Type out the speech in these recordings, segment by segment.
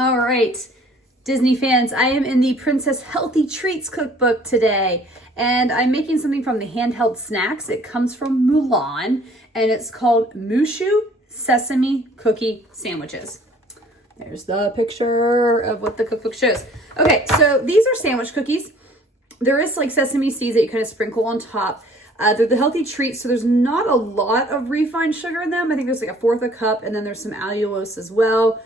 All right, Disney fans, I am in the Princess Healthy Treats cookbook today, and I'm making something from the handheld snacks. It comes from Mulan, and it's called Mushu Sesame Cookie Sandwiches. There's the picture of what the cookbook shows. Okay, so these are sandwich cookies. There is like sesame seeds that you kind of sprinkle on top. They're the healthy treats, so there's not a lot of refined sugar in them. I think there's like 1/4 cup, and then there's some allulose as well.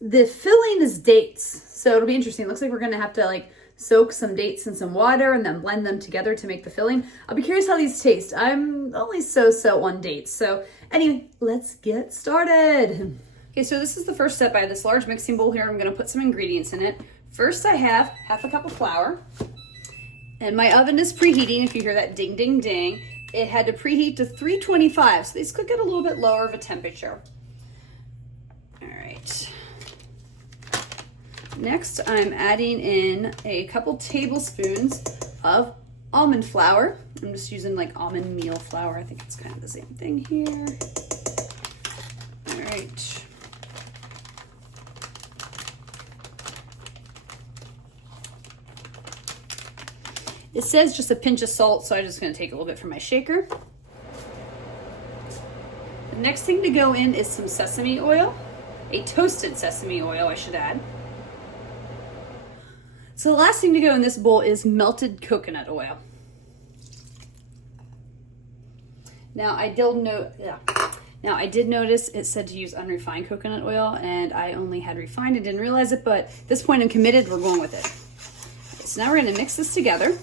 The filling is dates, so it'll be interesting. It looks like we're gonna have to like soak some dates in some water and then blend them together to make the filling. I'll be curious how these taste. I'm only so-so on dates. So anyway, let's get started. Okay, so this is the first step. I have this large mixing bowl here. I'm gonna put some ingredients in it. First, I have 1/2 cup of flour, and my oven is preheating. If you hear that ding, ding, ding, it had to preheat to 325, so these cook at a little bit lower of a temperature. All right. Next, I'm adding in a couple tablespoons of almond flour. I'm just using like almond meal flour. I think it's kind of the same thing here. All right. It says just a pinch of salt, so I'm just going to take a little bit from my shaker. The next thing to go in is some sesame oil, a toasted sesame oil, I should add. So the last thing to go in this bowl is melted coconut oil. Now I did notice it said to use unrefined coconut oil, and I only had refined and didn't realize it, but at this point I'm committed, we're going with it. Okay, so now we're going to mix this together.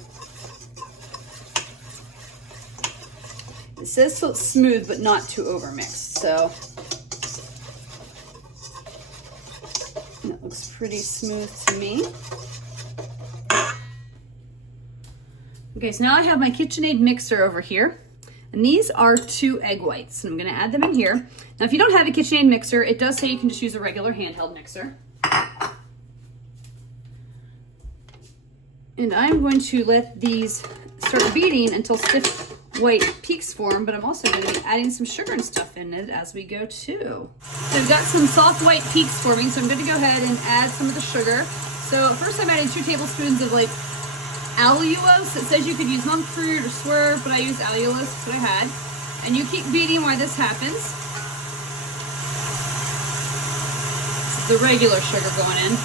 It says so it's smooth, but not too overmixed, so that looks pretty smooth to me. Okay, so now I have my KitchenAid mixer over here, and these are 2 egg whites, and I'm going to add them in here. Now, if you don't have a KitchenAid mixer, it does say you can just use a regular handheld mixer. And I'm going to let these start beating until stiff white peaks form, but I'm also going to be adding some sugar and stuff in it as we go too. So I've got some soft white peaks forming, so I'm going to go ahead and add some of the sugar. So first I'm adding 2 tablespoons of like allulose. It says you could use monk fruit or swerve, but I used allulose, that's what I had. And you keep beating while this happens. This is the regular sugar going in.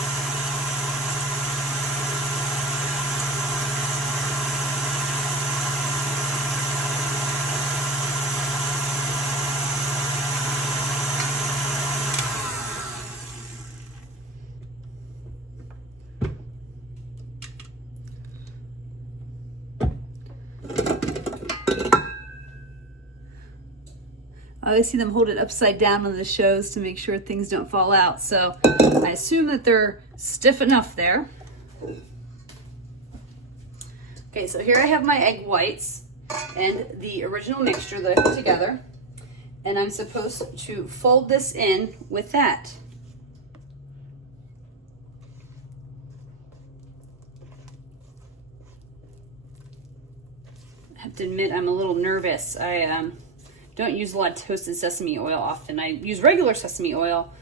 I always see them hold it upside down on the shows to make sure things don't fall out. So I assume that they're stiff enough there. Okay, so here I have my egg whites and the original mixture that I put together. And I'm supposed to fold this in with that. I have to admit, I'm a little nervous. I don't use a lot of toasted sesame oil often. I use regular sesame oil,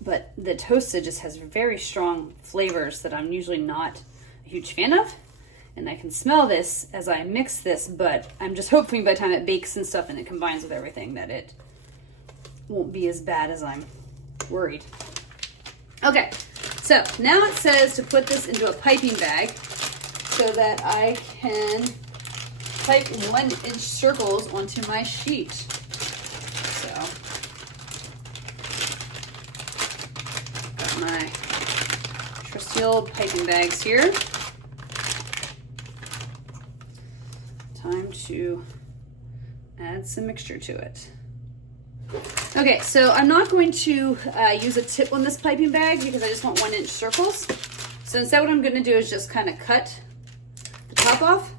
but the toasted just has very strong flavors that I'm usually not a huge fan of. And I can smell this as I mix this, but I'm just hoping by the time it bakes and stuff and it combines with everything that it won't be as bad as I'm worried. Okay, so now it says to put this into a piping bag so that I can pipe 1-inch circles onto my sheet. So, got my trusty old piping bags here. Time to add some mixture to it. Okay, so I'm not going to use a tip on this piping bag because I just want 1-inch circles. So instead what I'm going to do is just kind of cut the top off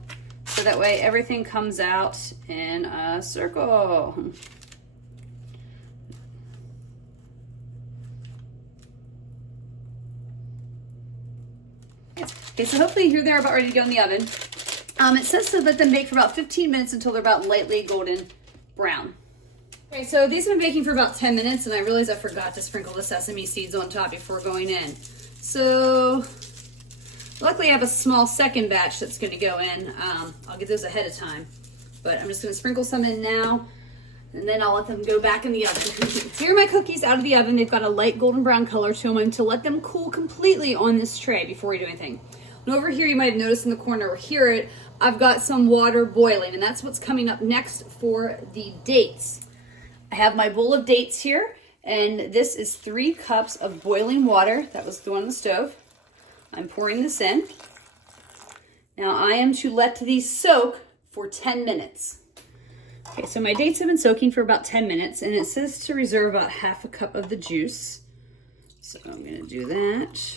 so that way everything comes out in a circle. Okay, so hopefully here they're about ready to go in the oven. It says to let them bake for about 15 minutes until they're about lightly golden brown. Okay, so these have been baking for about 10 minutes, and I realized I forgot to sprinkle the sesame seeds on top before going in. So luckily I have a small second batch that's going to go in. I'll get those ahead of time, but I'm just going to sprinkle some in now, and then I'll let them go back in the oven. So here are my cookies out of the oven. They've got a light golden brown color to them. I'm to let them cool completely on this tray before we do anything. And over here, you might have noticed in the corner, or hear it, I've got some water boiling, and that's what's coming up next for the dates. I have my bowl of dates here, and this is 3 cups of boiling water that was on the stove. I'm pouring this in. Now I am to let these soak for 10 minutes. Okay, so my dates have been soaking for about 10 minutes, and it says to reserve about half a cup of the juice. So I'm gonna do that.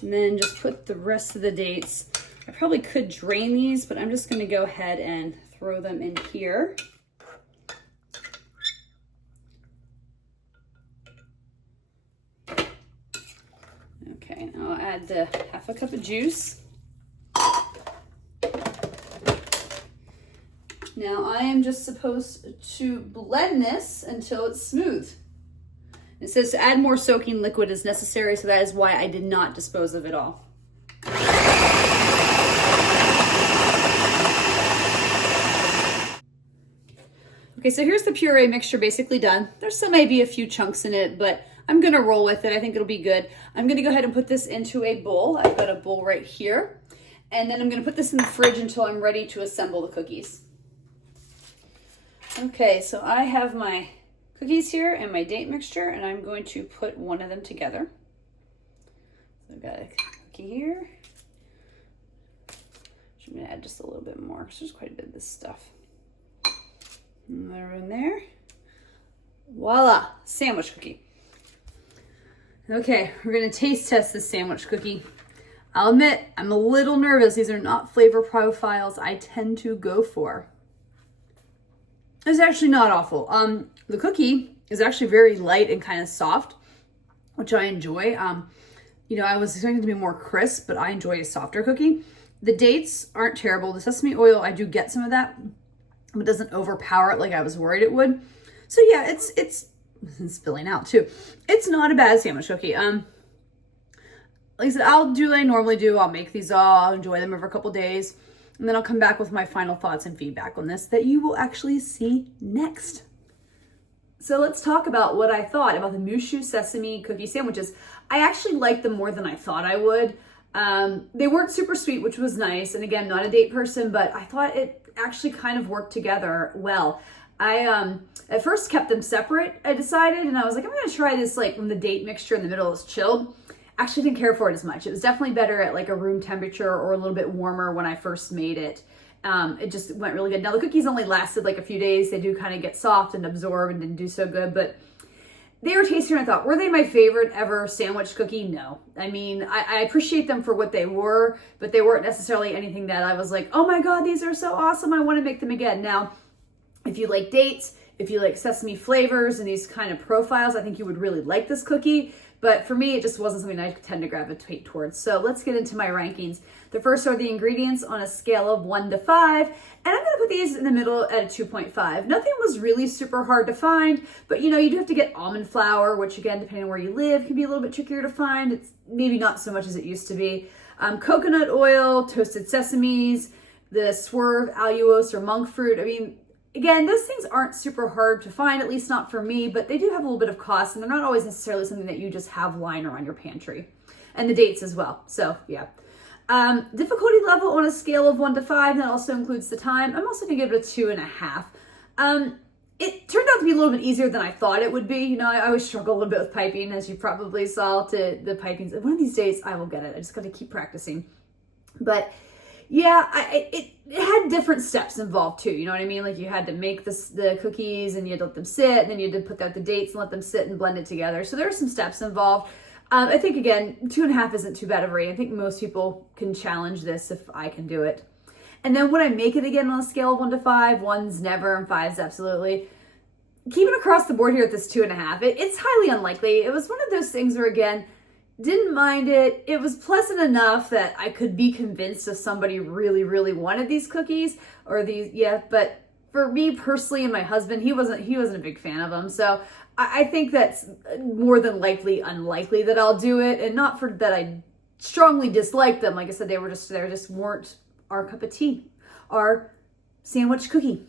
And then just put the rest of the dates. I probably could drain these, but I'm just gonna go ahead and throw them in here. Okay, now I'll add the half a cup of juice. Now I am just supposed to blend this until it's smooth. It says to add more soaking liquid as necessary, so that is why I did not dispose of it all. Okay, so here's the puree mixture basically done. There still may be a few chunks in it, but I'm gonna roll with it. I think it'll be good. I'm gonna go ahead and put this into a bowl. I've got a bowl right here. And then I'm gonna put this in the fridge until I'm ready to assemble the cookies. Okay, so I have my cookies here and my date mixture, and I'm going to put one of them together. So I've got a cookie here. I'm gonna add just a little bit more because there's quite a bit of this stuff. And they're in there. Voila, sandwich cookie. Okay, we're gonna taste test this sandwich cookie. I'll admit, I'm a little nervous. These are not flavor profiles I tend to go for. It's actually not awful. The cookie is actually very light and kind of soft, which I enjoy. You know, I was expecting it to be more crisp, but I enjoy a softer cookie. The dates aren't terrible. The sesame oil, I do get some of that, but it doesn't overpower it like I was worried it would. So yeah, it's spilling out too. It's not a bad sandwich cookie. Like I said, I'll do what I normally do. I'll make these all, I'll enjoy them over a couple days, and then I'll come back with my final thoughts and feedback on this that you will actually see next. So let's talk about what I thought about the Mushu Sesame Cookie Sandwiches. I actually liked them more than I thought I would. They weren't super sweet, which was nice. And again, not a date person, but I thought it actually kind of worked together well. I at first kept them separate, I decided, and I was like, I'm gonna try this like when the date mixture in the middle is chilled. Actually didn't care for it as much. It was definitely better at like a room temperature or a little bit warmer when I first made it. It just went really good. Now the cookies only lasted like a few days. They do kind of get soft and absorb and didn't do so good, but they were tastier than I thought. Were they my favorite ever sandwich cookie? No. I mean, I appreciate them for what they were, but they weren't necessarily anything that I was like, oh my God, these are so awesome. I want to make them again. Now, if you like dates, if you like sesame flavors and these kind of profiles, I think you would really like this cookie. But for me, it just wasn't something I tend to gravitate towards. So let's get into my rankings. The first are the ingredients on a scale of 1 to 5. And I'm gonna put these in the middle at a 2.5. Nothing was really super hard to find, but you know, you do have to get almond flour, which again, depending on where you live, can be a little bit trickier to find. It's maybe not so much as it used to be. Coconut oil, toasted sesames, the swerve, allulose, or monk fruit. I mean, again, those things aren't super hard to find, at least not for me, but they do have a little bit of cost, and they're not always necessarily something that you just have lying around your pantry. And the dates as well, so yeah. Difficulty level on a scale of 1 to 5, that also includes the time. I'm also gonna give it a 2.5. It turned out to be a little bit easier than I thought it would be. You know, I always struggle a little bit with piping, as you probably saw, to the pipings. One of these days, I will get it. I just gotta keep practicing. But yeah, it had different steps involved too. You know what I mean? Like you had to make the cookies and you had to let them sit, and then you had to put out the dates and let them sit and blend it together. So there are some steps involved. I think again, 2.5 isn't too bad of a rating. I think most people can challenge this if I can do it. And then when I make it again on a scale of 1 to 5, 1's never and 5's absolutely. Keeping across the board here at this 2.5, it's highly unlikely. It was one of those things where again, didn't mind it. It was pleasant enough that I could be convinced if somebody really, really wanted these cookies or these, yeah, but for me personally and my husband, he wasn't a big fan of them. So I think that's more than likely unlikely that I'll do it, and not for that I strongly dislike them. Like I said, they just weren't our cup of tea, our sandwich cookie.